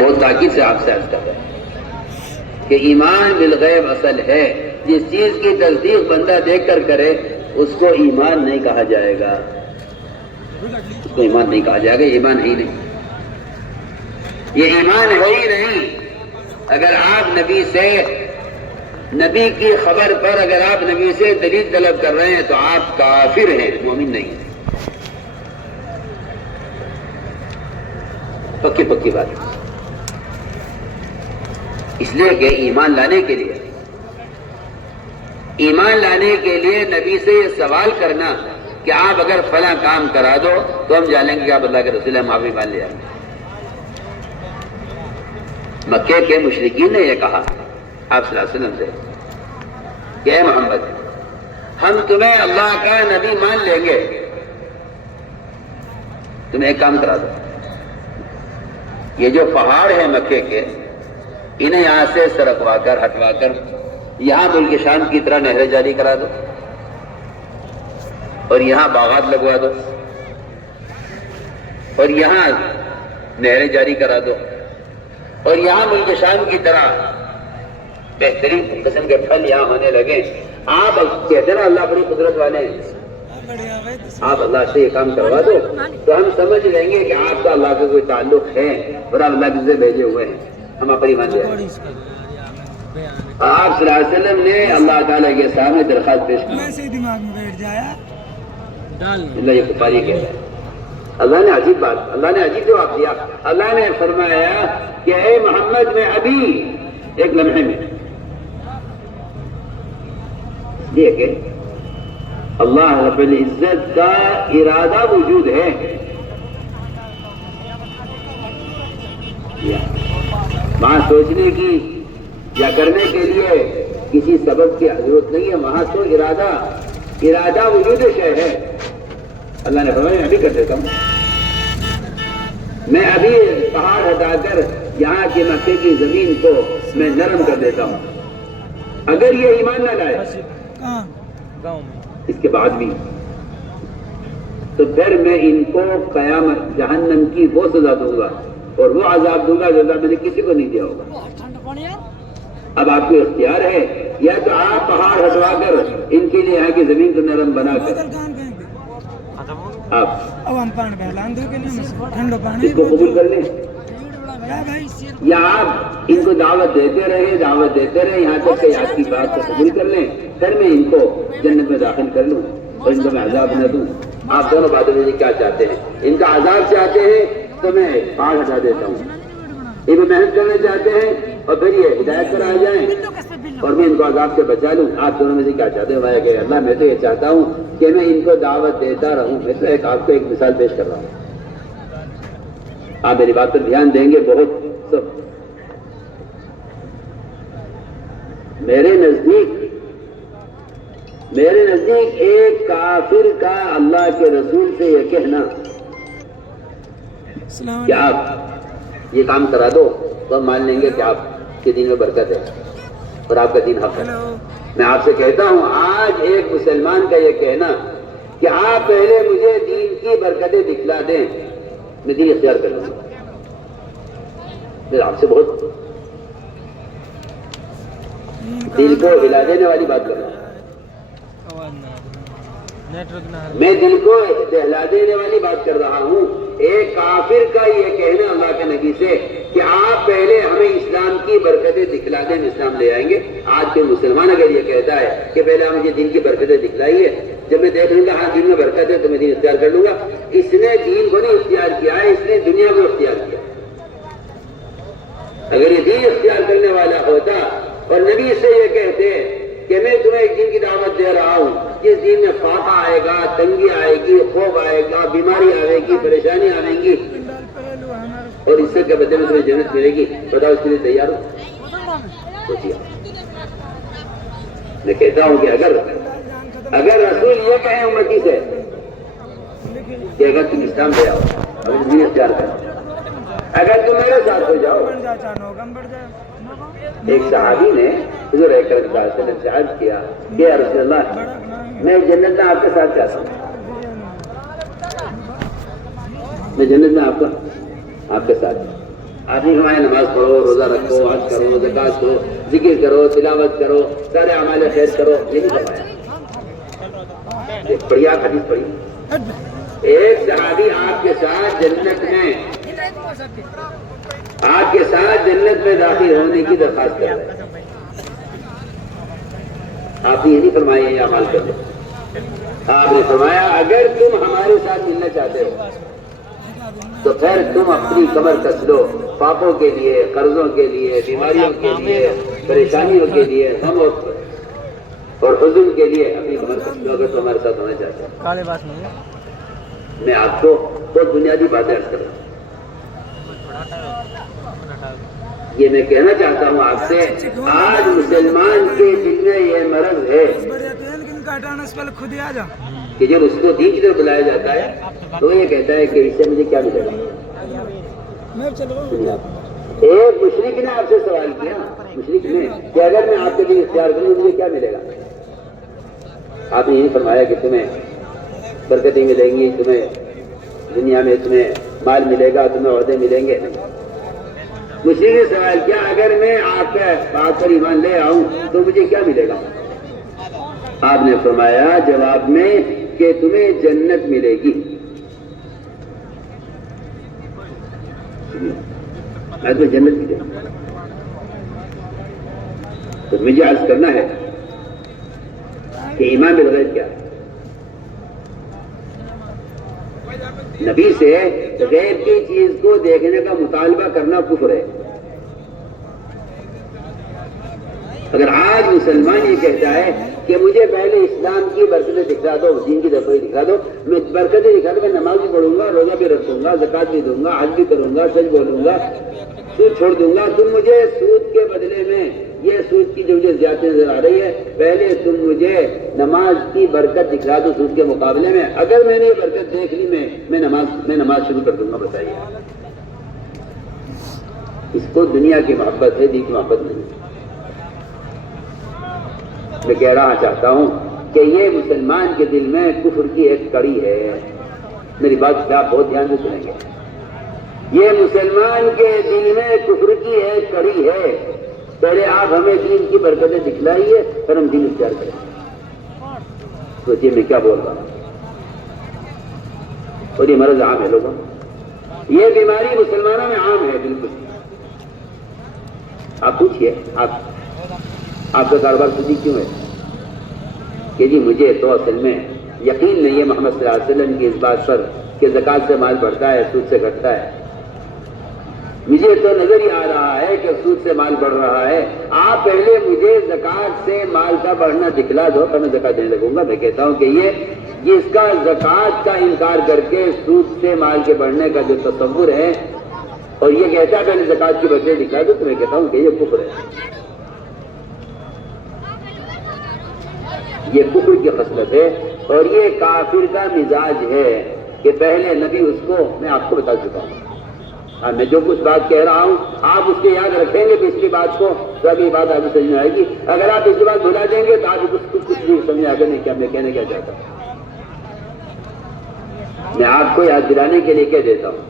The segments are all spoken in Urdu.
بہت تاکید سے آپ سے عرض کر رہے ہیں کہ ایمان بالغیب اصل ہے. جس چیز کی تصدیق بندہ دیکھ کر کرے اس کو ایمان نہیں کہا جائے گا. اس کو ایمان نہیں کہا جائے گا. یہ ایمان ہے ہی نہیں. یہ ایمان ہے ہی نہیں. اگر آپ نبی کی خبر پر اگر آپ نبی سے دلیل طلب کر رہے ہیں تو آپ کافر ہیں, مومن نہیں ہیں. پکی بات. اس لیے کہ ایمان لانے کے لیے نبی سے یہ سوال کرنا کہ آپ اگر فلاں کام کرا دو تو ہم جانیں گے کہ آپ اللہ کے رسول ہیں, ہم آپ ایمان لے آئیں گے. مکے کے مشرکین نے یہ کہا آپ صلی اللہ علیہ وسلم سے کہ اے محمد, ہم تمہیں اللہ کا نبی مان لیں گے, تمہیں ایک کام کرا دو. یہ جو پہاڑ ہیں مکے کے, انہیں یہاں سے سرکوا کر ہٹوا کر یہاں ملک شام کی طرح نہریں جاری کرا دو, اور یہاں باغات لگوا دو, اور یہاں نہریں جاری کرا دو, اور یہاں ملک شام کی طرح بہترین قسم کے پھل یہاں ہونے لگے. آپ کہتے نا اللہ بڑی قدرت والے ہیں, آپ اللہ سے یہ کام کروا دو تو ہم سمجھ لیں گے کہ آپ کا اللہ کا کوئی تعلق ہے اور آپ اللہ سے بھیجے ہوئے ہیں, ہم آپ پر ایمان لے آئے. آپ صلی اللہ علیہ وسلم نے اللہ تعالیٰ کے سامنے درخواست پیش کی. دماغ میں بیٹھ جایا اللہ یہ کفاری کہہ رہا ہے. اللہ نے عجیب جواب دیا. اللہ نے فرمایا کہ اے محمد, میں ابھی ایک لمحے میں یہ کہ اللہ رب العزت کا ارادہ موجود ہے. وہاں سوچنے کی یا کرنے کے لیے کسی سبب کی ضرورت نہیں ہے, وہاں تو ارادہ وجود شے ہے. اللہ نے فرمایا میں ابھی کر دیتا ہوں, میں ابھی پہاڑ ہٹا کر یہاں کے مکے کی زمین کو میں نرم کر دیتا ہوں. اگر یہ ایمان نہ لائے اس کے بعد بھی تو پھر میں ان کو قیامت جہنم کی وہ سزا دوں گا اور وہ عذاب دوں گا جو میں نے کسی کو نہیں دیا ہوگا. اب آپ کو اختیار ہے, یا تو آپ پہاڑ ہٹوا کر ان کے لیے یہاں کی زمین کو نرم بنا کر آپ اس کو قبول کر لیں, یا آپ ان کو دعوت دیتے رہے یہاں تک کہ آپ کی بات کو قبول کر لیں, پھر میں ان کو جنت میں داخل کر لوں اور ان کو میں عذاب نہ دوں. آپ دونوں باتوں میں کیا چاہتے ہیں؟ ان کا عذاب چاہتے ہیں تو میں پہاڑ ہٹا دیتا ہوں, یہ بھی محنت کرنا چاہتے ہیں اور پھر یہ ہدایت پر آ جائیں اور میں ان کو عذاب سے بچا لوں. آپ دونوں میں سے کیا چاہتے ہیں؟ میں کہ اللہ میں تو یہ چاہتا ہوں کہ میں ان کو دعوت دیتا رہوں. میں تو آپ کو ایک مثال پیش کر رہا ہوں, آپ میری بات پر دھیان دیں گے. بہت سب میرے نزدیک ایک کافر کا اللہ کے رسول سے یہ کہنا کہ آپ یہ کام کرا دو تو ہم مان لیں گے کہ آپ کے دین میں برکت ہے اور آپ کا دین حق ہے. میں آپ سے کہتا ہوں آج ایک مسلمان کا یہ کہنا کہ آپ پہلے مجھے دین کی برکتیں دکھلا دیں, میں دین اختیار کر لوں گا. میں آپ سے بہت دل کو ہلا دینے والی بات کر رہا ہوں. میں دل کو دہلا دینے والی بات کر رہا ہوں. ایک کافر کا یہ کہنا اللہ کے نبی سے کہ آپ پہلے ہمیں اسلام کی برکتیں دکھلا دیں, اسلام لے آئیں گے. آج کے مسلمان اگر یہ کہتا ہے کہ پہلے آپ مجھے دین کی برکتیں دکھلائیے, جب میں دیکھ لوں گا ہاں دین میں برکت ہے تو میں دین اختیار کر لوں گا. اس نے دین کو نہیں اختیار کیا ہے, اس نے دنیا کو اختیار کیا. اگر یہ دین اختیار کرنے والا ہوتا اور نبی سے یہ کہتے کہ میں تمہیں ایک دین کی دعوت دے رہا ہوں جس دین میں فاقہ آئے گا, تنگی آئے گی, خوف آئے گا, بیماری آئے گی, پریشانی آئیں گی, اور اس سے کے بدلے میں تمہیں جنت ملے گی, بتاؤ اس کے لیے تیار ہو؟ سوچیے. میں کہتا ہوں کہ اگر رسول یہ کہیں امتی سے کہ اگر تم اسلام لے آؤ, اگر دین اختیار کرو, اگر تم میرے ساتھ ہو جاؤ. ایک صحابی نے حضور اکرم صلی اللہ علیہ وسلم سے عرض کیا کہ یا رسول اللہ میں جنت میں آپ کے ساتھ چاہتا ہوں, میں جنت میں آپ کے ساتھ. آپ نے فرمایا نماز پڑھو، روزہ رکھو، حج کرو، زکات دو، ذکر کرو، تلاوت کرو، سارے اعمال خیر کرو، یہ نہیں فرمایا۔ پڑھیے آپ حدیث پڑھیے، ایک صحابی آپ کے ساتھ جنت میں داخل ہونے کی درخواست کر رہے ہیں، آپ نے یہ نہیں فرمایا یہ اعمال کر لو، آپ نے فرمایا اگر تم ہمارے ساتھ ملنا چاہتے ہو تو پھر تم اپنی کمر کس لو، پاپوں کے لیے، قرضوں کے لیے، بیماریوں کے لیے، پریشانیوں کے لیے، غم اور حزن کے لیے اپنی کمر کس لو اگر تم ہمارے ساتھ ہونا چاہتے ہو۔ میں آپ کو بہت بنیادی باتیں عرض کر رہا ہوں، یہ میں کہنا چاہتا ہوں آپ سے، آج مسلمان کے دل میں یہ مرض ہے کہ جب اس کو دین کی طرف بلایا جاتا ہے تو یہ کہتا ہے کہ اس سے مجھے کیا ملے گا۔ ایک مشرک نے آپ سے سوال کیا، مشرک نے کہ اگر میں آپ کے لیے اختیار کروں مجھے کیا ملے گا؟ آپ نے یہی فرمایا کہ تمہیں برکتیں ملیں گی، تمہیں دنیا میں تمہیں مال ملے گا، تمہیں عہدے ملیں گے۔ مشرک نے سوال کیا اگر میں آپ پر ایمان لے آؤں تو مجھے کیا ملے گا؟ آپ نے فرمایا جواب میں کہ تمہیں جنت ملے گی۔ میں تمہیں جنت ملے گی، تو مجھے عرض کرنا ہے کہ ایمان بالغیب کیا ہے؟ نبی سے غیب کی چیز کو دیکھنے کا مطالبہ کرنا کفر ہے۔ اگر آج مسلمان یہ کہتا ہے کہ مجھے پہلے اسلام کی برکتیں دکھا دو، دین کی برکتیں دکھا دو، میں برکتیں دکھا دو، میں نماز بھی پڑھوں گا، روزہ بھی رکھوں گا، زکات بھی دوں گا، حج بھی کروں گا، سچ بولوں گا، سود چھوڑ دوں گا، تم مجھے سود کے بدلے میں یہ سود کی جو مجھے زیادتی نظر آ رہی ہے، پہلے تم مجھے نماز کی برکت دکھا دو سود کے مقابلے میں، اگر میں نے یہ برکت دیکھ لی میں نماز شروع کر دوں گا۔ بتائیے، اس کو دنیا کی محبت ہے، دین کی محبت نہیں۔ میں کہہ رہا چاہتا ہوں کہ یہ مسلمان کے دل میں کفر کی ایک کڑی ہے، میری بات آپ بہت دھیان سے سنیں گے، یہ مسلمان کے دل میں کفر کی ایک کڑی ہے۔ پہلے آپ ہمیں دین کی برکتیں دکھلائیے پھر ہم دین اختیار کریں۔ سوچیے میں کیا بول رہا ہوں، اور یہ مرض عام ہے لوگوں، یہ بیماری مسلمانوں میں عام ہے بالکل۔ آپ پوچھئے آپ کا کاروبار سودی کیوں ہے؟ کہ جی مجھے تو اصل میں یقین نہیں ہے محمد صلی اللہ علیہ وسلم کی اس بات پر کہ زکات سے مال بڑھتا ہے، سود سے گھٹتا ہے، مجھے تو نظر ہی آ رہا ہے کہ سود سے مال بڑھ رہا ہے۔ آپ پہلے مجھے زکات سے مال کا بڑھنا دکھلا دو تو میں زکات دینے لگوں گا۔ میں کہتا ہوں کہ یہ جس کا زکات کا انکار کر کے سود سے مال کے بڑھنے کا جو تصور ہے اور یہ کہتا ہے پہلے زکات کی برکتیں دکھلا دو، تو میں کہتا ہوں کہ یہ کفر ہے، یہ کفر کی خصلت ہے، اور یہ کافر کا مزاج ہے کہ پہلے نبی اس کو میں آپ کو بتا چکا ہوں۔ میں جو کچھ بات کہہ رہا ہوں آپ اس کے یاد رکھیں گے پچھلی بات کو تو ابھی بات آپ کو سمجھ میں آئے گی، اگر آپ پچھلی بات بھلا دیں گے تو آپ کچھ بھی سمجھ آگے نہیں کیا میں کہنے کیا چاہتا ہوں۔ میں آپ کو یاد دلانے کے لیے کہہ دیتا ہوں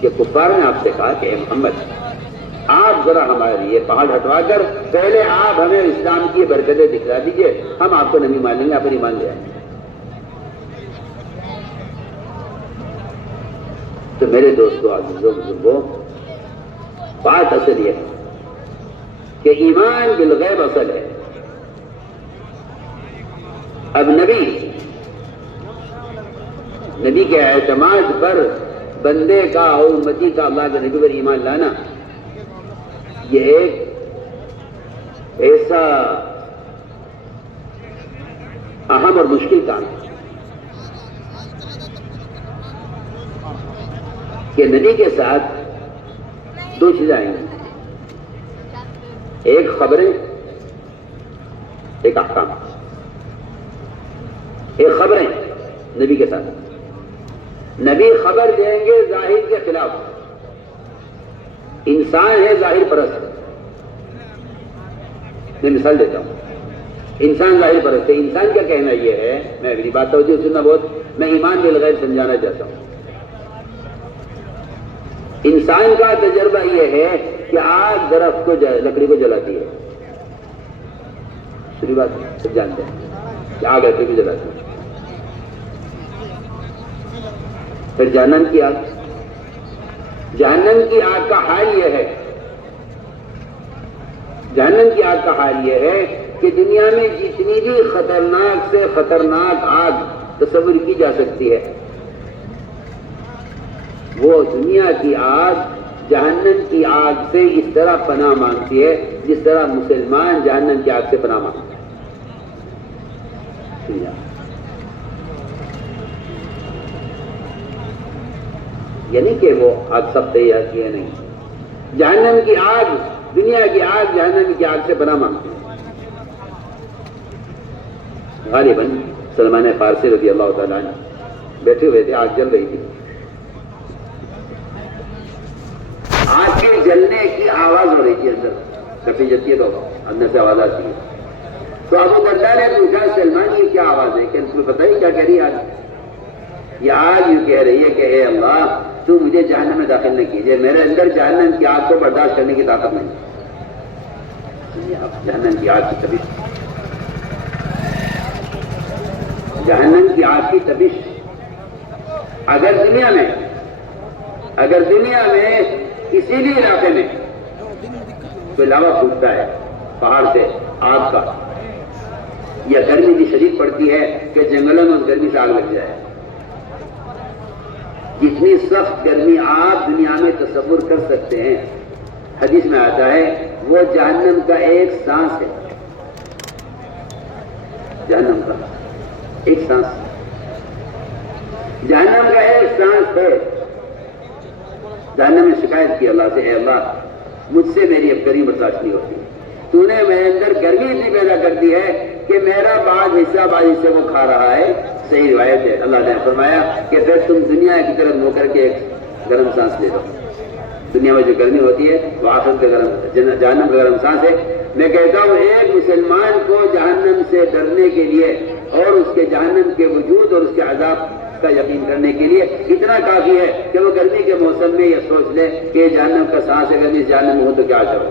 کہ کفار نے آپ سے کہا کہ اے محمد آپ ذرا ہمارے لیے پہاڑ ہٹوا کر پہلے آپ ہمیں اسلام کی برکتیں دکھلا دیجئے، ہم آپ کو نہیں مان لیں گے، آپ پر ایمان لے آئیں گے۔ تو میرے دوستوں، عزیزوں، بزرگوں، بات اصل یہ ہے کہ ایمان بالغیب اصل ہے۔ اب نبی کے اعتماد پر بندے کا اور امتی کا اللہ کے نبی پر ایمان لانا یہ ایک ایسا اہم اور مشکل کام ہے کہ نبی کے ساتھ دو چیزیں آئیں گی، ایک خبریں، ایک احکام۔ ایک خبریں نبی کے ساتھ، نبی خبر دیں گے ظاہر کے خلاف، انسان ہے ظاہر پرست۔ میں مثال دیتا ہوں، انسان ظاہر پرست ہے۔ انسان کا کہنا یہ ہے، میں اگلی بات توجہ سننا بہت، میں ایمان بالغیب سمجھانا چاہتا ہوں۔ انسان کا تجربہ یہ ہے کہ آگ درخت کو لکڑی کو جلاتی ہے. شروع بات سب جانتے ہیں کہ آگ لکڑی کو جلاتی ہے. پھر جہنم کی آگ، جہنم کی آگ کا حال یہ ہے، جہنم کی آگ کا حال یہ ہے کہ دنیا میں جتنی بھی خطرناک سے خطرناک آگ تصور کی جا سکتی ہے، وہ دنیا کی آگ جہنم کی آگ سے اس طرح پناہ مانگتی ہے جس طرح مسلمان جہنم کی آگ سے پناہ مانگتے ہیں. یعنی کہ وہ آگ سب تیار کی ہے نہیں، جہنم کی آگ، دنیا کی آگ جہنم کی آگ سے پناہ مانگتی ہے. غالباً سلمان فارسی رضی اللہ تعالیٰ عنہ بیٹھے ہوئے تھے، آگ جل رہی تھی. آگ کے جلنے کی آواز ہو رہی تھی، اندر کٹی جاتی ہے تو اندر سے آواز آتی ہے. تو ابو درداء نے پوچھا سلمان یہ کیا آواز ہے، کہ تمہیں پتہ ہی کیا کہہ رہی ہے آگ؟ یہ آگ یوں کہہ رہی ہے کہ اے اللہ تو مجھے جہنم میں داخل نہ کیجیے، میرے اندر جہنم کی آگ کو برداشت کرنے کی طاقت نہیں. جہنم کی آگ کی تپش، جہنم کی آگ کی تپش اگر دنیا میں کسی بھی علاقے میں کوئی لاوا پھوٹتا ہے پہاڑ سے آگ کا، یا گرمی بھی شدید پڑتی ہے کہ جنگلوں میں اس گرمی سے آگ لگ جائے، جتنی سخت گرمی آپ دنیا میں تصور کر سکتے ہیں، حدیث میں آتا ہے وہ جہنم کا ایک سانس ہے. جہنم کا ایک سانس، جہنم کا ایک سانس ہے. جہنم نے شکایت کی اللہ سے، اے اللہ مجھ سے میری اب گرمی برداشت نہیں ہوتی، تو نے میرے اندر گرمی اتنی پیدا کر دی ہے کہ میرا بعض حصہ کو کھا رہا ہے. صحیح روایت ہے. اللہ نے فرمایا کہ پھر تم دنیا کی طرف منہ کر کے ایک گرم سانس لے لو. دنیا میں جو گرمی ہوتی ہے وہ آخرت کا جہنم کا گرم سانس ہے. میں کہتا ہوں ایک مسلمان کو جہنم سے ڈرنے کے لیے اور اس کے جہنم کے وجود اور اس کے عذاب کا یقین کرنے کے لیے اتنا کافی ہے کہ وہ گرمی کے موسم میں یہ سوچ لے کہ یہ جہنم کا سانس ہے، اگر اس جہنم میں ہو تو کیا کرو.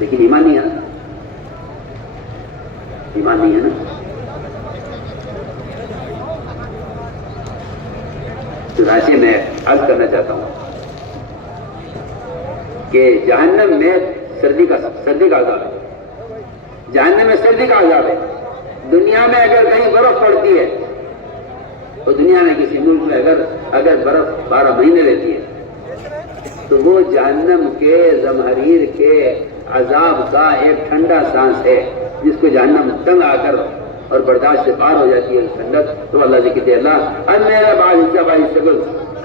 لیکن ایمان نہیں ہے نا، ایمان نہیں ہے نا. چنانچہ میں عرض کرنا چاہتا ہوں کہ جہنم میں سردی کا عذاب ہے، جہنم میں سردی کا عذاب ہے. دنیا میں اگر کہیں برف پڑتی ہے تو دنیا میں کسی ملک میں اگر برف 12 مہینے رہتی ہے تو وہ جہنم کے زمہریر کے عذاب کا ایک ٹھنڈا سانس ہے جس کو جہنم تنگ آ کر اور برداشت سے پار ہو جاتی ہے ٹھنڈک. تو اللہ سے کہتے ہیں اللہ اب میرا بعض حصہ کو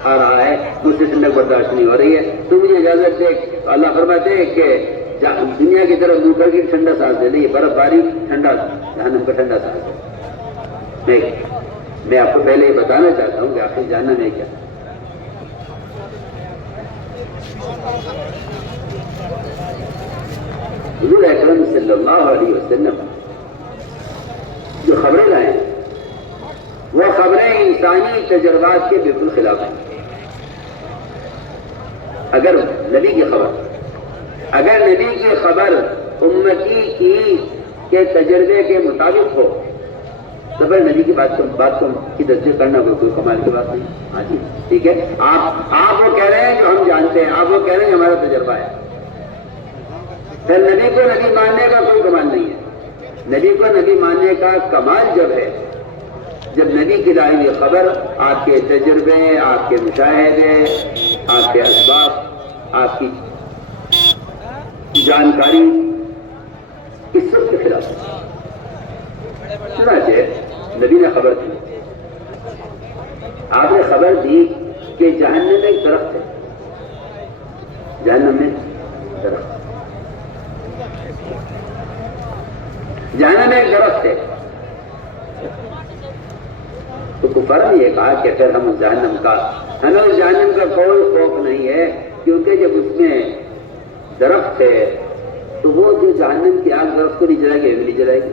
کھا رہا ہے، مجھ سے ٹھنڈک برداشت نہیں ہو رہی ہے، تو مجھے اجازت دے. اللہ فرماتے ہیں کہ دنیا کی طرف منہ کر کے ٹھنڈا سانس دے دے. یہ برف باری ٹھنڈا جہنم کا ٹھنڈا سانس ہے. میں آپ کو پہلے یہ بتانا چاہتا ہوں کہ آخر جہنم ہے کیا. حضور اکرم صلی اللہ علیہ وسلم جو خبریں لائے وہ خبریں انسانی تجربات کے بالکل خلاف ہیں. اگر نبی کی خبر امتی کے تجربے کے مطابق ہو تو پھر نبی کی بات کی تصدیق کرنا کوئی کمال کی بات نہیں. ہاں جی ٹھیک ہے، آپ وہ کہہ رہے ہیں جو ہم جانتے ہیں، آپ وہ کہہ رہے ہیں ہمارا تجربہ ہے. پھر نبی کو نبی ماننے کا کوئی کمال نہیں ہے. نبی کو نبی ماننے کا کمال جب ہے جب نبی کی لائی ہوئی خبر آپ کے تجربے، آپ کے مشاہدے، آپ کے اسباب، آپ کی جانکاری اس سب کے خلاف ہے. چنانچہ نبی نے خبر دی، آپ نے خبر دی کہ جہنم میں ایک درخت ہے، جہنم میں درخت، جہنم میں ایک درخت ہے. تو کفار نے یہ کہا کہ اگر ہمیں اس جہنم کا کوئی خوف نہیں ہے، کیونکہ جب اس میں درخت ہے تو وہ جو جہنم کی آگ درخت کو نہیں جلائے گی، نہیں جلائے گی.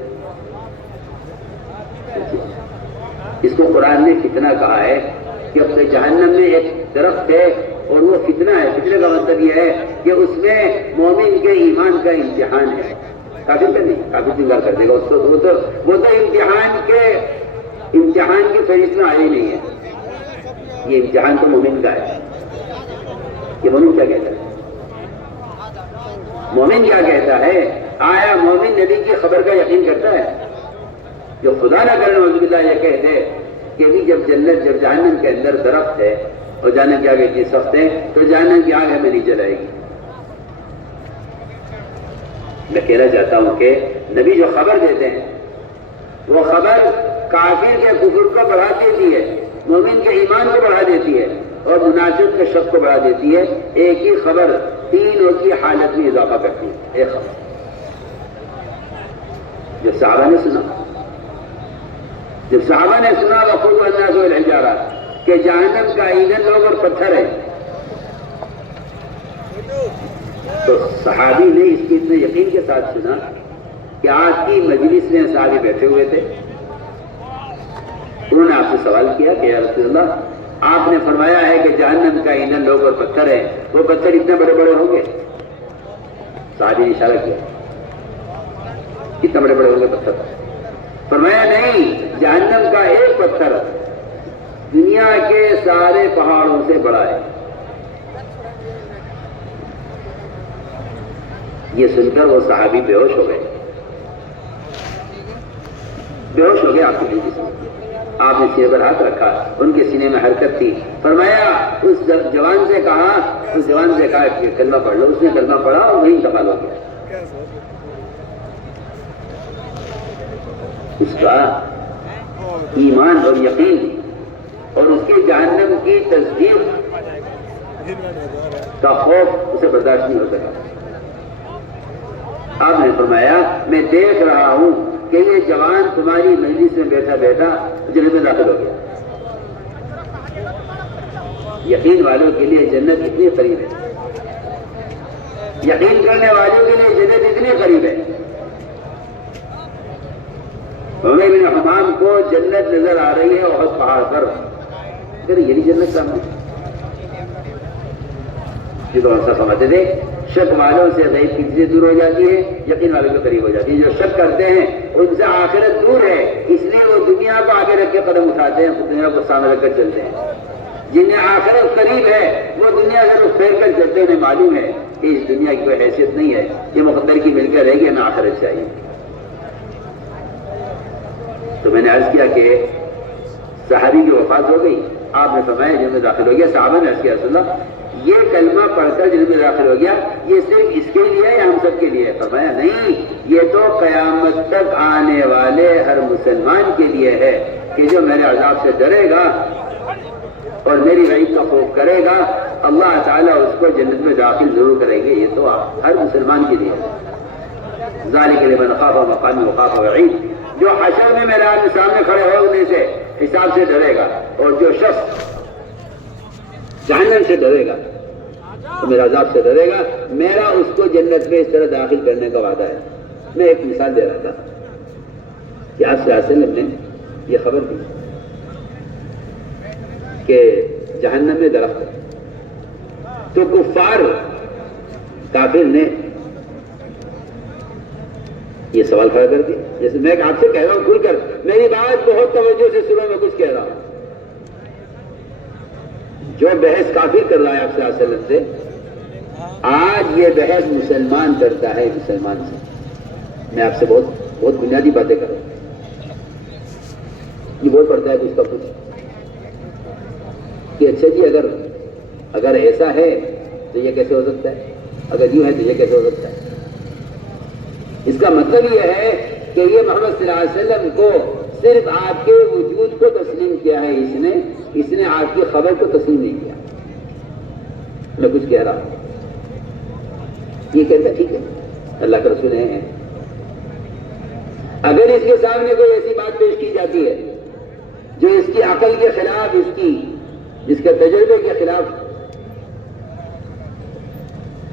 اس کو قرآن نے کتنا کہا ہے کہ اپنے جہنم میں ایک درخت ہے اور وہ فتنہ ہے. فتنے کا مطلب یہ ہے کہ اس میں مومن کے ایمان کا امتحان ہے. کافر کا نہیں, کافر انکار کر دے گا اس کو. وہ تو امتحان کی فہرست میں آیا ہی نہیں ہے. یہ امتحان تو مومن کا ہے. یہ مومن کیا کہتا ہے؟ مومن کیا کہتا ہے؟ آیا مومن نبی کی خبر کا یقین کرتا ہے؟ جو خدا نہ کرے نعوذ باللہ یہ کہتے کہ بھی جب جہنم کے اندر درخت ہے اور جہنم کی آگ اتنی سخت ہے تو جہنم کی آگ ہمیں نہیں جلائے گی. میں کہنا چاہتا ہوں کہ نبی جو خبر دیتے ہیں وہ خبر کافر کے کفر کو بڑھا دیتی ہے, مومن کے ایمان کو بڑھا دیتی ہے اور منافق کے شک کو بڑھا دیتی ہے. ایک ہی خبر تینوں کی حالت میں اضافہ کرتی ہے. ایک خبر جب صحابہ نے سنا وقود الناس والحجارہ کہ جہنم کا ایندھن لوگ اور پتھر ہے, تو صحابی نے اس کی اتنے یقین کے ساتھ سنا کہ آج کی مجلس میں صحابی بیٹھے ہوئے تھے. انہوں نے آپ سے سوال کیا کہ یا رسول اللہ, آپ نے فرمایا ہے کہ جہنم کا ایندھن لوگ اور پتھر ہے, وہ پتھر اتنے بڑے بڑے ہوں گے؟ صحابی نے اشارہ کیا, کتنے بڑے بڑے ہوں گے پتھر؟ فرمایا نہیں, جہنم کا ایک پتھر دنیا کے سارے پہاڑوں سے بڑا ہے. یہ سن کر وہ صحابی بے ہوش ہو گئے. آپ کی بیٹی سے آپ نے سینے پر ہاتھ رکھا, ان کے سینے میں حرکت تھی. فرمایا اس جوان سے کہا کہ کلمہ پڑھ لو. اس نے کلمہ پڑھا اور وہیں انتقال ہو گیا. اس کا ایمان اور یقین اور اس کے جہنم کی تصدیق کا خوف اسے برداشت نہیں ہو سکا. آپ نے فرمایا میں دیکھ رہا ہوں کہ یہ جوان تمہاری مجلس میں بیٹھا جنت میں داخل ہو گیا. یقین والوں کے لیے جنت اتنی قریب ہے, یقین کرنے والوں کے لیے جنت اتنی قریب ہے. عمر بن حمام کو جنت نظر آ رہی ہے احد پہاڑ پر. یہی جنت سامنے جو تو ایسا سمجھتے تھے. شک والوں سے غیب کی چیزیں دور ہو جاتی ہے, یقین والوں کے قریب ہو جاتی ہے. جو شک کرتے ہیں ان سے آخرت دور ہے, اس لیے وہ دنیا کو آگے رکھ کے قدم اٹھاتے ہیں, دنیا کو سامنے رکھ کر چلتے ہیں. جنہیں آخرت قریب ہے وہ دنیا سے رخ پھیر کر چلتے ہیں. انہیں معلوم ہے کہ اس دنیا کی کوئی حیثیت نہیں ہے, یہ مقدر کی مل کر رہے گی, ہمیں آخرت چاہیے. تو میں نے عرض کیا کہ صحابی کی وفات ہو گئی, آپ نے فرمایا جنت میں داخل ہو گیا. صحابہ نے عرض کیا رسول اللہ یہ کلمہ پڑھ کر جنت میں داخل ہو گیا, یہ صرف اس کے لیے ہے یا ہم سب کے لیے ہے؟ فرمایا نہیں, یہ تو قیامت تک آنے والے ہر مسلمان کے لیے ہے کہ جو میرے عذاب سے ڈرے گا اور میری وعید کا خوف کرے گا, اللہ تعالیٰ اس کو جنت میں داخل ضرور کریں گے. یہ تو ہر مسلمان کے لیے ہے. ذالک لمن خاف مقامی وخاف وعید, جو حشر میں میدان میں سامنے کھڑے ہونے سے حساب سے ڈرے گا اور جو شخص جہنم سے ڈرے گا تو میرا عذاب سے ڈرے گا, میرا اس کو جنت میں اس طرح داخل کرنے کا وعدہ ہے. میں ایک مثال دے رہا تھا کہ آپ صلی اللہ علیہ وسلم نے یہ خبر دی کہ جہنم میں درخت ہے, تو کافر نے یہ سوال کھڑا کر دیا. جیسے میں آپ سے کہہ رہا ہوں کھل کر, میری بات بہت توجہ سے سنو, میں کچھ کہہ رہا ہوں. جو بحث کافر کر رہا ہے آپ صلی اللہ علیہ وسلم سے, آج یہ بحث مسلمان کرتا ہے مسلمان سے. میں آپ سے بہت بنیادی باتیں کر رہا ہوں. یہ بول پڑتا ہے کچھ کا کچھ کہ اچھا جی اگر ایسا ہے تو یہ کیسے ہو سکتا ہے, اگر یوں ہے تو یہ کیسے ہو سکتا ہے. اس کا مطلب یہ ہے کہ یہ محمد صلی اللہ علیہ وسلم کو صرف آپ کے وجود کو تسلیم کیا ہے, اس نے آپ کی خبر کو تسلیم نہیں کیا. میں کچھ کہہ رہا ہوں, یہ کہتا ٹھیک ہے اللہ کے رسول ہیں. اگر اس کے سامنے کوئی ایسی بات پیش کی جاتی ہے جو اس کی عقل کے خلاف, جس کے تجربے کے خلاف,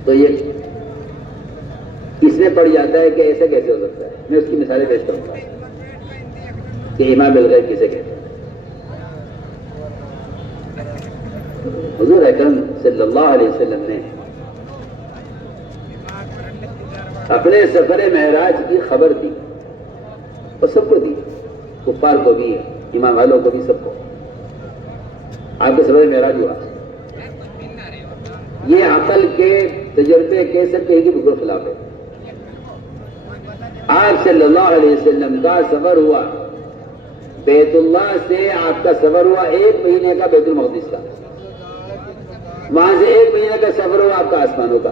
تو یہ اس میں پڑ جاتا ہے کہ ایسا کیسے ہو سکتا ہے. میں اس کی مثالیں پیش کروں گا کہ امام الغیب کسے کہتے ہیں. حضور اکرم صلی اللہ علیہ وسلم نے اپنے سفر معراج کی خبر دی اور سب کو دی، کفار کو بھی، ایمان والوں کو بھی، سب کو۔ آپ کے سفر معراج ہوا، یہ عقل کے تجربے کے سب کے بالکل خلاف ہے۔ آپ صلی اللہ علیہ وسلم کا سفر ہوا، بیت اللہ سے آپ کا سفر ہوا 1 مہینے کا بیت المقدس کا، وہاں سے 1 مہینے کا سفر ہوا آپ کا آسمانوں کا۔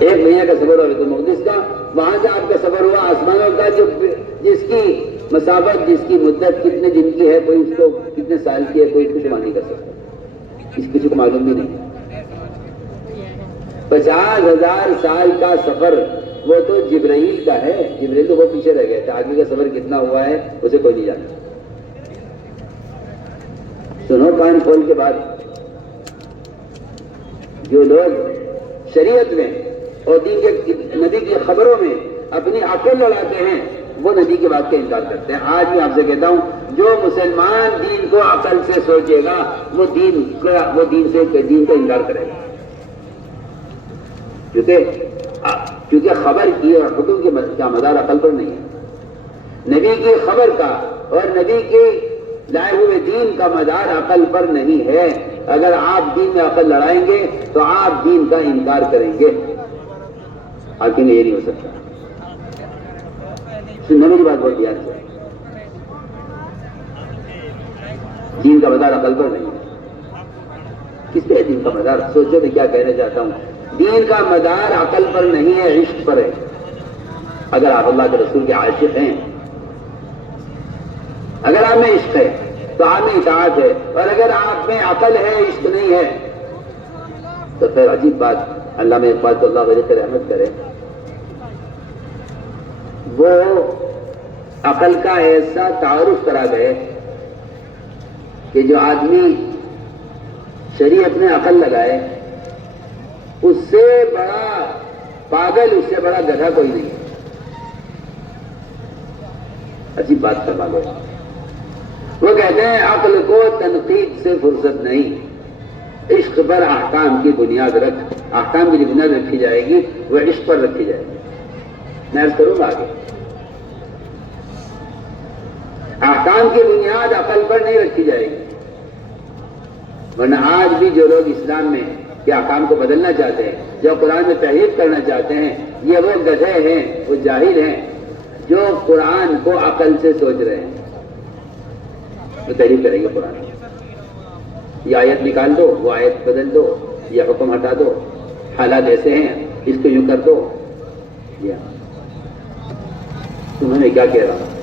1 مہینے کا سفر ہوا بیت المقدس کا، وہاں سے آپ کا سفر ہوا آسمانوں کا، جس کی مسافت، جس کی مدت کتنے دن کی ہے، کوئی اس کو کتنے سال کی ہے، کوئی کچھ نہیں کر سکتا، اس کسی کو معلوم بھی نہیں۔ 50,000 سال کا سفر وہ تو جبرائیل کا ہے، جبرائیل تو وہ پیچھے رہ گئے تھے، آگے کا سفر کتنا ہوا ہے اسے کوئی نہیں جانتا۔ سنو کان کھول کے بعد، جو لوگ شریعت میں اور دین کے نبی کی خبروں میں اپنی عقل لڑاتے ہیں، وہ نبی کی بات کا انکار کرتے ہیں۔ آج میں آپ سے کہتا ہوں، جو مسلمان دین کو عقل سے سوچے گا وہ دین کا انکار کرے گا، کیونکہ خبر کی اور حکم کا مدار عقل پر نہیں ہے۔ نبی کی خبر کا اور نبی کے لائے ہوئے دین کا مدار عقل پر نہیں ہے۔ اگر آپ دین میں عقل لڑائیں گے تو آپ دین کا انکار کریں گے، حاکم یہ نہیں ہو سکتا۔ سننے میری بات بہت دھیان سے، دین کا مدار عقل پر نہیں ہے۔ کس پہ دین کا مدار؟ سوچو میں کیا کہنا چاہتا ہوں۔ دین کا مدار عقل پر نہیں ہے، عشق پر ہے۔ اگر آپ اللہ کے رسول کے عاشق ہیں، اگر آپ میں عشق ہے تو آپ میں اطاعت ہے، اور اگر آپ میں عقل ہے، عشق نہیں ہے، تو پھر عجیب بات، علامہ اقبال کو اللہ وجہ رحمت کرے، وہ عقل کا ایسا تعارف کرا گئے کہ جو آدمی شریعت میں عقل لگائے، اس سے بڑا پاگل، اس سے بڑا گدھا کوئی نہیں ہے۔ عجیب بات فرما گئے، وہ کہتے ہیں عقل کو تنقید سے فرصت نہیں، عشق پر احکام کی بنیاد رکھ، احکام کی بنیاد رکھی جائے گی وہ عشق پر رکھی جائے گی۔ میں عرض کروں گا آگے، احکام کی بنیاد عقل پر نہیں رکھی جائے گی، ورنہ آج بھی جو لوگ اسلام میں کے احکام کو بدلنا چاہتے ہیں، جو قرآن میں تحریف کرنا چاہتے ہیں، یہ وہ گدھے ہیں، وہ جاہل ہیں جو قرآن کو عقل سے سوچ رہے ہیں۔ وہ تحریف کریں گے قرآن، یہ آیت نکال دو، وہ آیت بدل دو، یہ حکم ہٹا دو، حالات ایسے ہیں، اس کو یوں کر دو۔ تمہیں میں کیا کہہ رہا ہوں،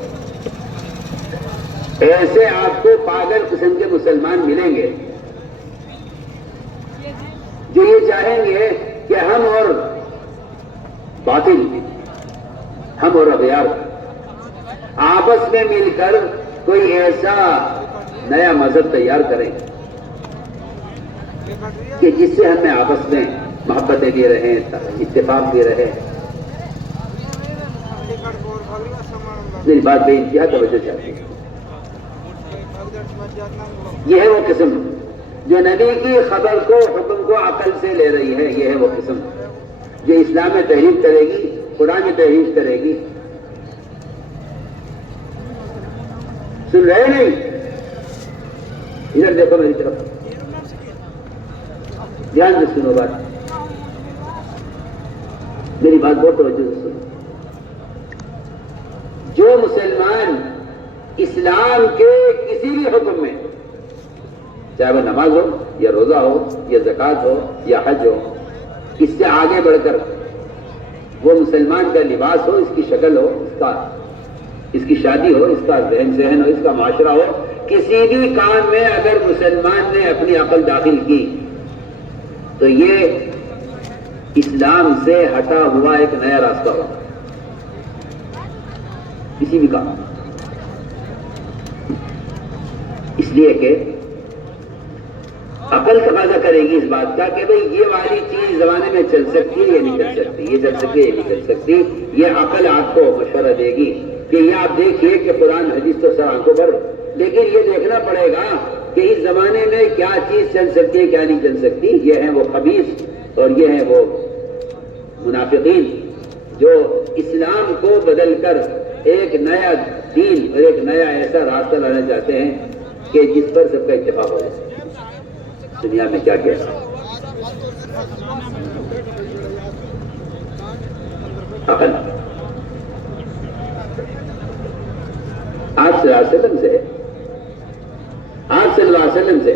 ایسے آپ کو پاگل قسم کے مسلمان ملیں گے جو یہ چاہیں گے کہ ہم اور باطل، ہم اور اغیار آپس میں مل کر کوئی ایسا نیا مذہب تیار کریں کہ جس سے ہمیں آپس میں محبتیں بھی رہیں، اتفاق بھی رہے۔ میری بات بے انتہا توجہ چاہتی ہے۔ یہ ہے وہ قسم جو نبی کی خبر کو، حکم کو عقل سے لے رہی ہے، یہ ہے وہ قسم جو اسلام میں تحریف کرے گی، قرآن میں تحریف کرے گی۔ سن رہے نہیں؟ ادھر دیکھو میری طرف، دھیان سے سنو بات، میری بات بہت توجہ سے سنو۔ جو مسلمان اسلام کے کسی بھی حکم میں، چاہے وہ نماز ہو یا روزہ ہو یا زکوٰۃ ہو یا حج ہو، اس سے آگے بڑھ کر وہ مسلمان کا لباس ہو، اس کی شکل ہو، اس کی شادی ہو، اس کا ذہن ہو، اس کا معاشرہ ہو، کسی بھی کام میں اگر مسلمان نے اپنی عقل داخل کی تو یہ اسلام سے ہٹا ہوا ایک نیا راستہ ہو، کسی بھی کام۔ اس لیے کہ عقل تقاضا کرے گی اس بات کا کہ بھئی یہ والی چیز زمانے میں چل سکتی ہے، یہ نہیں چل سکتی، یہ چل سکتی ہے، یہ نہیں چل سکتی، یہ عقل آپ کو مشورہ دے گی۔ کہ یہ آپ دیکھیے کہ قرآن حدیث تو سر آنکھوں پر، لیکن یہ دیکھنا پڑے گا کہ اس زمانے میں کیا چیز چل سکتی ہے کیا نہیں چل سکتی۔ یہ ہیں وہ خبیث اور یہ ہیں وہ منافقین جو اسلام کو بدل کر ایک نیا دین اور ایک نیا ایسا راستہ لانا چاہتے ہیں کہ جس پر سب کا اتفاق ہو جائے۔ دنیا میں کیا کہہ رہا عقل آپ صلی اللہ علیہ وسلم سے، آپ صلی اللہ علیہ وسلم سے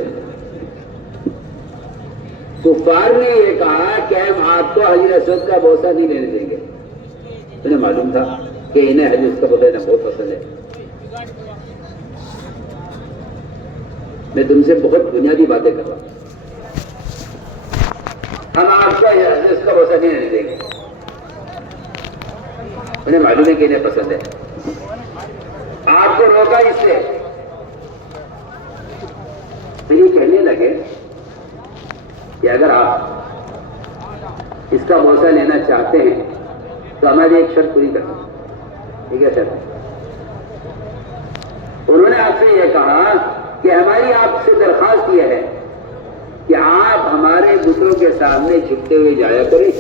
کفار نے یہ کہا کہ ہم آپ کو حجر اسود کا بوسہ نہیں لینے دیں گے۔ انہیں معلوم تھا کہ انہیں حجر اسود کا بوسہ لینا بہت پسند ہے۔ میں تم سے بہت بنیادی باتیں کر رہا ہوں، ہم آپ کا حجر اسود کا بوسہ نہیں لینے دیں گے۔ انہیں معلوم ہے کہ انہیں پسند ہے، آپ کو روکا اس سے۔ پھر یہ کہنے لگے کہ اگر آپ اس کا بوسہ لینا چاہتے ہیں تو ہماری ایک شرط پوری کرنا۔ ٹھیک ہے شرط؟ انہوں نے آپ سے یہ کہا کہ ہماری آپ سے درخواست یہ ہے کہ آپ ہمارے بتوں کے سامنے جھکتے ہوئے جایا کریں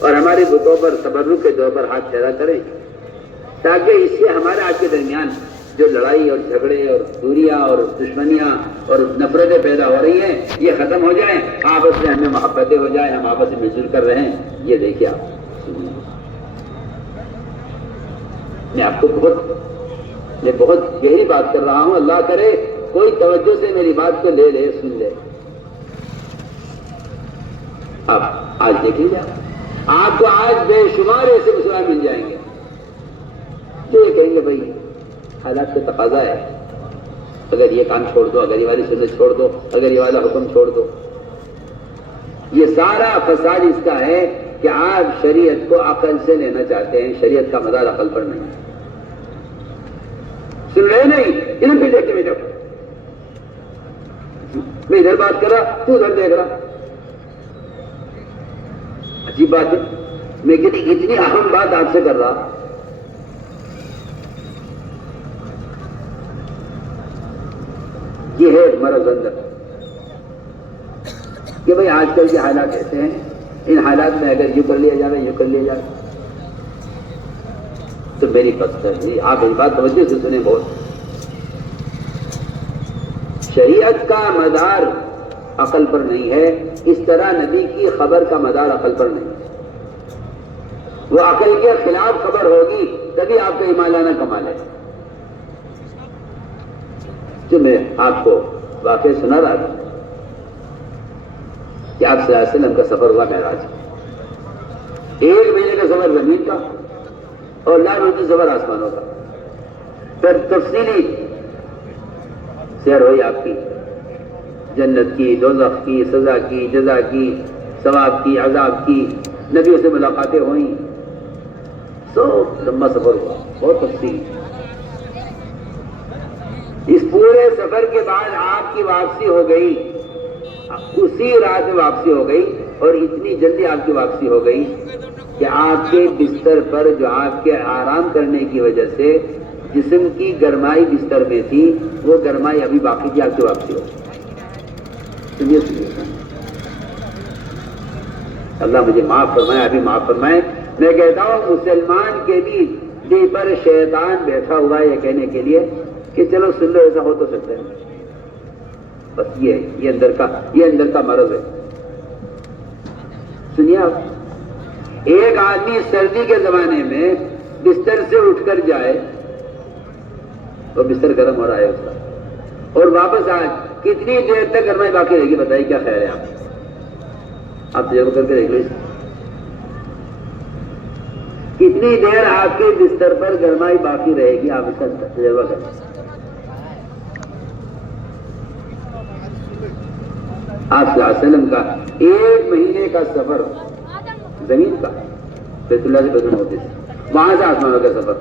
اور ہمارے بتوں پر تبرک کے طور پر ہاتھ پھیرا کریں، تاکہ اس سے ہمارے آپ کے درمیان جو لڑائی اور جھگڑے اور دوریاں اور دشمنیاں اور نفرتیں پیدا ہو رہی ہیں یہ ختم ہو جائیں، آپس میں ہمیں محبتیں ہو جائیں، ہم آپس میں مل جل کر رہیں۔ یہ دیکھیے آپ، میں آپ کو بہت گہری بات کر رہا ہوں، اللہ کرے کوئی توجہ سے میری بات کو لے لے، سن لے۔ اب آج دیکھیں گے آپ کو آج بے شمار ایسے مسلمان مل جائیں گے جو یہ کہیں گے بھائی حالات کا تقاضا ہے، اگر یہ کام چھوڑ دو، اگر یہ والی سنت چھوڑ دو، اگر یہ والا حکم چھوڑ دو۔ یہ سارا فساد اس کا ہے کہ آپ شریعت کو عقل سے لینا چاہتے ہیں، شریعت کا مدار عقل پر نہیں۔ سن رہے نہیں؟ ادھر بھی دیکھ کے بیٹھو، میں ادھر بات کر رہا تو ادھر دیکھ رہا، عجیب بات ہے۔ میں اتنی اہم بات آپ سے کر رہا، یہ ہے مرض اندر کہ بھئی آج کل کے حالات ایسے ہیں، ان حالات میں اگر یوں کر لیا جائے یوں کر لیا جائے تو میری بات ہے۔ آپ میری بات توجہ سے سنیں بہت، شریعت کا مدار عقل پر نہیں ہے، اس طرح نبی کی خبر کا مدار عقل پر نہیں ہے۔ وہ عقل کے خلاف خبر ہوگی تبھی آپ کا ایمان لانا کمال ہے۔ جو میں آپ کو واقعہ سنا رہا تھا کہ آپ صلی اللہ علیہ وسلم کا سفر ہوا معراج، 1 مہینے کا سفر زمین کا اور لا روزی سفر آسمانوں کا۔ پھر تفصیلی سیر ہوئی آپ کی، جنت کی، دوزخ کی، سزا کی، جزا کی، ثواب کی، عذاب کی، نبیوں سے ملاقاتیں ہوئیں، سب لمبا سفر ہوا، بہت تفصیل۔ اس پورے سفر کے بعد آپ کی واپسی ہو گئی، اسی رات میں واپسی ہو گئی، اور اتنی جلدی آپ کی واپسی ہو گئی کہ آپ کے بستر پر جو آپ کے آرام کرنے کی وجہ سے جسم کی گرمائی بستر میں تھی، وہ گرمائی ابھی باقی تھی، آپ کی واپسی ہو گئی۔ اللہ مجھے معاف فرمائے، ابھی معاف فرمائے۔ میں کہتا ہوں مسلمان کے بھی دل پر شیطان بیٹھا ہوا ہے یہ کہنے کے لیے کہ چلو سن لو، ایسا ہو تو سکتا ہے۔ بس یہ اندر کا مرض ہے۔ سنیے آپ، ایک آدمی سردی کے زمانے میں بستر سے اٹھ کر جائے، اور بستر گرم ہو رہا ہے اس کا، اور واپس آئے، کتنی دیر تک گرمائی باقی رہے گی؟ بتائیے کیا خیال ہے آپ تجربہ کر کے دیکھ لو، کتنی دیر آپ کے بستر پر گرمائی باقی رہے گی؟ آپ اس کا تجربہ کریں۔ آپ صلی اللہ علیہ وسلم کا 1 مہینے کا سفر زمین کا، بیت اللہ سے بیت المقدس، وہاں سے آسمانوں کا سفر،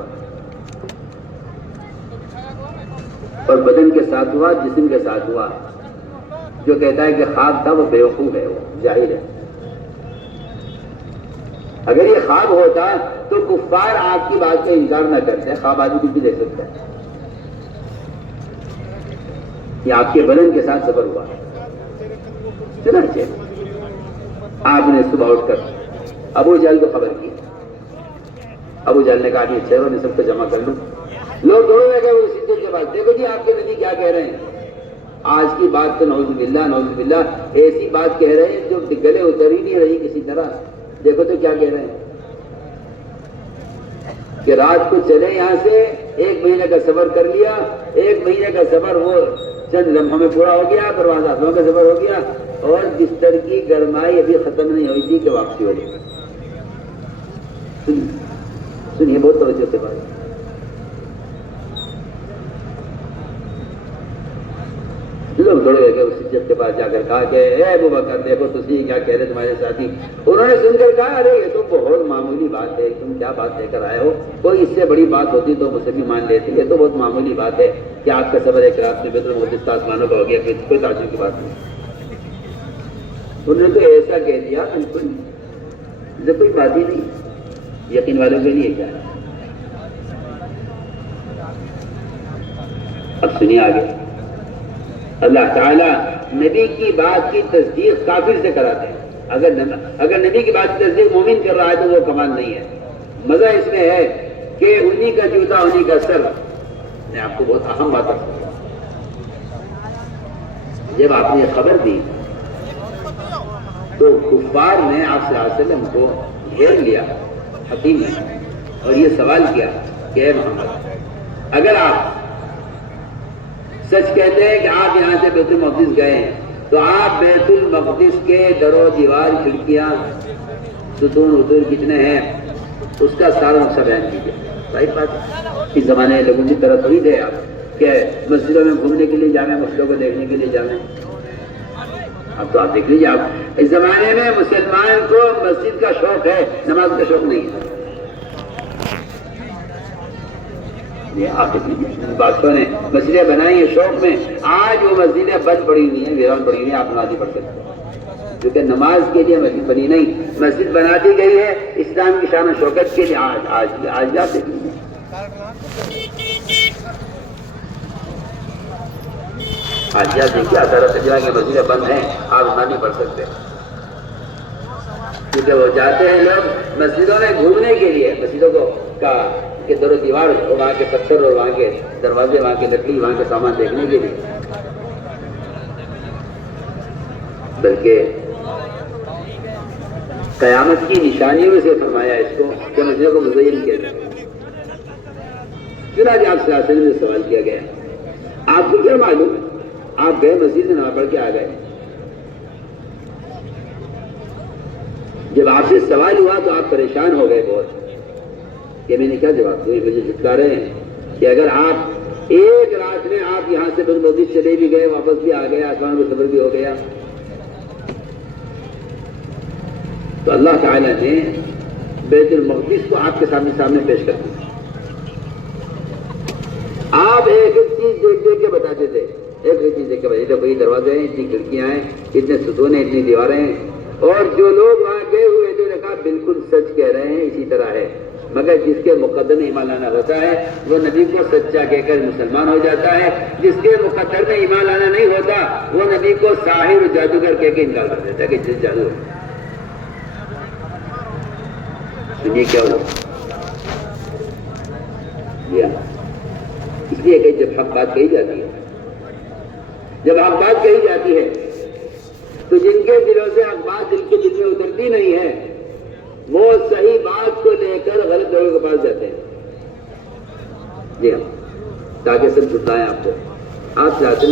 اور بدن کے ساتھ ہوا، جسم کے ساتھ ہوا۔ جو کہتا ہے کہ خواب تھا وہ بیوقوف ہے، وہ جاہل ہے۔ اگر یہ خواب ہوتا تو کفار آپ کی بات کا انکار نہ کرتے. خواب آدمی کچھ بھی دیکھ سکتا ہے. یہ آپ کے بدن کے ساتھ سفر ہوا. چنانچہ آپ نے صبح اٹھ کر ابو جہل کو خبر کی. ابو جہل نے کہا کہ شہروں میں سب کو جمع کر لوں. لوگ دوڑے گئے وہ صدیق کے پاس. دیکھو جی آپ کے نبی کیا کہہ رہے ہیں. آج کی بات تو نعوذ باللہ ایسی بات کہہ رہے ہیں جو گلے اتر ہی نہیں رہی کسی طرح. دیکھو تو کیا کہہ رہے ہیں کہ رات کو چلے یہاں سے, 1 مہینے کا سفر کر لیا. 1 مہینے کا سفر وہ چند لمحوں میں پورا ہو گیا. پرواز آسماں کا سفر ہو گیا اور بستر کی گرمائی ابھی ختم نہیں ہوئی تھی کہ واپسی ہو گئی. سنیے بہت توجہ سے بات. لوگ دوڑے ہوئے اس صدیق کے پاس جا کر کہا کہ اے ابو بکر دیکھو تسی کیا کہہ رہے تمہارے ساتھی. انہوں نے سن کر کہا ارے یہ تو بہت معمولی بات ہے, تم کیا بات لے کر آئے ہو, کوئی اس سے بڑی بات ہوتی تو مجھے بھی مان لیتے. یہ تو بہت معمولی بات ہے کہ آپ کا سفر ایک رات میں بیت المقدس آسمانوں کا ہو گیا, کوئی تعجب کی بات نہیں. انہوں نے تو ایسا کہہ دیا بالکل یہ کوئی بات ہی نہیں. یقین والوں کے لیے کیا ہے. اب سنیے آگے. اللہ تعالیٰ نبی کی بات کی تصدیق کافر سے کراتے ہیں. اگر نبی کی بات کی تصدیق مومن کر رہا ہے تو وہ کمال نہیں ہے. مزہ اس میں ہے کہ انہی کا جوتا انہی کا سر. میں آپ کو بہت اہم بات بتاؤں. جب آپ نے یہ خبر دی تو کفار نے آپ صلی اللہ علیہ وسلم کو گھیر لیا حتیم نے اور یہ سوال کیا کہ اے محمد اگر آپ سچ کہتے ہیں کہ آپ یہاں سے بیت المقدس گئے ہیں تو آپ بیت المقدس کے در و دیوار, کھڑکیاں, ستون وتون کتنے ہیں اس کا سارا نقشہ بیان کیجیے. صحیح بات. اس زمانے میں لوگوں کی طرح تھوڑی تھے آپ کہ مسجدوں میں گھومنے کے لیے جانا, مسجدوں کو دیکھنے کے لیے جانا. اب تو آپ دیکھ لیجیے, آپ اس زمانے میں مسلمان کو مسجد کا شوق ہے, نماز کا شوق نہیں ہے. بادشاہ نے مسجدیں بنائی ہیں شوق میں. آج وہ مسجدیں بند پڑی ہوئی ہیں, ویران پڑی ہوئی ہیں. آپ نماز ہی پڑھتے ہیں کیونکہ نماز کے لیے مسجد بنی نہیں, مسجد بنا دی گئی ہے اسلام کی شان و شوکت کے لیے. آج آپ دیکھ لیجیے. آج آپ دیکھیے آثار سجا کی مسجدیں بند ہیں, آپ نماز نہیں پڑھ سکتے کیونکہ وہ جاتے ہیں لوگ مسجدوں میں گھومنے کے لیے. مسجدوں کو کا کہ در و دیوار, وہاں کے پتھر اور وہاں کے دروازے, وہاں کی لکڑی, وہاں کے سامان دیکھنے کے لیے. بلکہ قیامت کی نشانیوں میں سے فرمایا اس کو کہ مسجدوں کو مزین کیا جائے. چنانچہ آپ صلی اللہ علیہ وسلم سے سوال کیا گیا آپ کو کیا معلوم, آپ گئے مسجد میں نماز پڑھ کے آ گئے. جب آپ سے سوال ہوا تو آپ پریشان ہو گئے بہت کہ میں نے کیا جواب دوں. مجھے جھٹکا رہے ہیں کہ اگر آپ ایک رات میں آپ یہاں سے بیت المقدس چلے بھی گئے, واپس بھی آ گئے, آسمان میں سفر بھی ہو گیا, تو اللہ تعالیٰ نے بیت المقدس کو آپ کے سامنے پیش کر دیا. آپ ایک ایک چیز دیکھ دیکھ کے بتاتے تھے, ایک ایک چیز دیکھ کے بتاتے تھے. کوئی دروازے ہیں, اتنی کھڑکیاں ہیں, اتنے ستون ہیں, اتنی دیواریں ہیں. اور جو لوگ وہاں گئے ہوئے تھے کہا بالکل سچ کہہ رہے ہیں, اسی طرح ہے. مگر جس کے مقدر میں ایمان لانا ہوتا ہے وہ نبی کو سچا کہہ کر مسلمان ہو جاتا ہے. جس کے مقدر میں ایمان لانا نہیں ہوتا وہ نبی کو ساحر جادوگر کہہ کے انکار کر دیتا ہے کہ جس جادو. سنیے کیا ہوا. اس لیے کہ جب حق بات کہی جاتی ہے, جب حق بات کہی جاتی ہے تو جن کے دلوں سے حق بات دل کے دل میں اترتی نہیں ہے وہ صحیح بات کو لے کر غلط لوگوں کے پاس جاتے ہیں. جی ہاں, تاکہ سب چھٹائیں آپ کو. آپ چاہتے ہیں